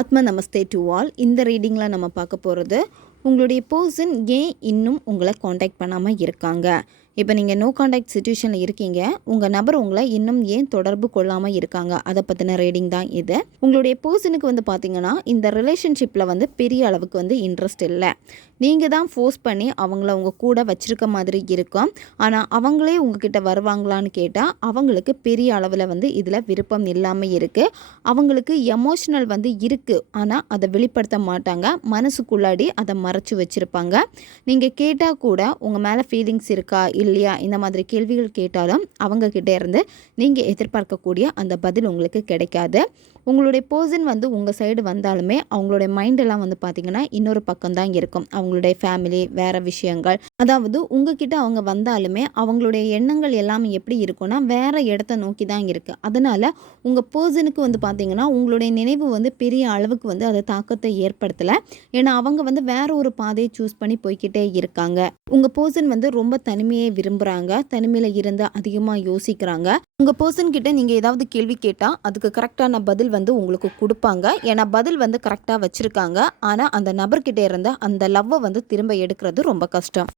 ஆத்ம நமஸ்தே to all. இந்த ரீடிங்கில் நம்ம பார்க்க போகிறது, உங்களுடைய பர்சன் ஏன் இன்னும் உங்களை காண்டாக்ட் பண்ணாமல் இருக்காங்க. இப்போ நீங்கள் நோ காண்டாக்ட் சிச்சுவேஷனில் இருக்கீங்க, உங்கள் நபர் உங்களை இன்னும் ஏன் தொடர்பு கொள்ளாமல் இருக்காங்க, அதை பற்றின ரீடிங் தான் இது. உங்களுடைய பர்சனுக்கு பார்த்தீங்கன்னா இந்த ரிலேஷன்ஷிப்பில் பெரிய அளவுக்கு இன்ட்ரெஸ்ட் இல்லை. நீங்கள் தான் ஃபோர்ஸ் பண்ணி அவங்கள உங்கள் கூட வச்சுருக்க மாதிரி இருக்கும். ஆனால் அவங்களே உங்ககிட்ட வருவாங்களான்னு கேட்டால் அவங்களுக்கு பெரிய அளவில் இதில் விருப்பம் இல்லாமல் இருக்குது. அவங்களுக்கு எமோஷனல் இருக்குது, ஆனால் அதை வெளிப்படுத்த மாட்டாங்க. மனசுக்குள்ளாடி அதை மறைச்சி வச்சுருப்பாங்க. நீங்கள் கேட்டால் கூட உங்கள் மேலே ஃபீலிங்ஸ் இருக்கா இல்லையா இந்த மாதிரி கேள்விகள் கேட்டாலும் அவங்கக்கிட்ட இருந்து நீங்கள் எதிர்பார்க்கக்கூடிய அந்த பதில் உங்களுக்கு கிடைக்காது. உங்களுடைய பர்சன் உங்கள் சைடு வந்தாலுமே அவங்களுடைய மைண்டெல்லாம் பார்த்திங்கன்னா இன்னொரு பக்கம் தான் இருக்கும். அவங்களுடைய ஃபேமிலி, வேறு விஷயங்கள், அதாவது உங்ககிட்ட அவங்க வந்தாலுமே அவங்களுடைய எண்ணங்கள் எல்லாமே எப்படி இருக்குன்னா வேறு இடத்த நோக்கி தான் இருக்குது. அதனால் உங்கள் பர்சனுக்கு பார்த்திங்கன்னா உங்களுடைய நினைவு பெரிய அளவுக்கு அது தாக்கத்தை ஏற்படுத்தலை. ஏன்னா அவங்க வேற ஒரு பாதையை சூஸ் பண்ணி போய்கிட்டே இருக்காங்க. உங்கள் பர்சன் ரொம்ப தனிமையை விரும்புகிறாங்க, தனிமையில் இருந்து அதிகமாக யோசிக்கிறாங்க. உங்கள் பர்சன் கிட்ட நீங்கள் ஏதாவது கேள்வி கேட்டால் அதுக்கு கரெக்டான பதில் உங்களுக்கு கொடுப்பாங்க. ஏன்னா பதில் கரெக்டாக வச்சுருக்காங்க. ஆனால் அந்த நபர்கிட்ட இருந்த அந்த லவ்வை திரும்ப எடுக்கிறது ரொம்ப கஷ்டம்.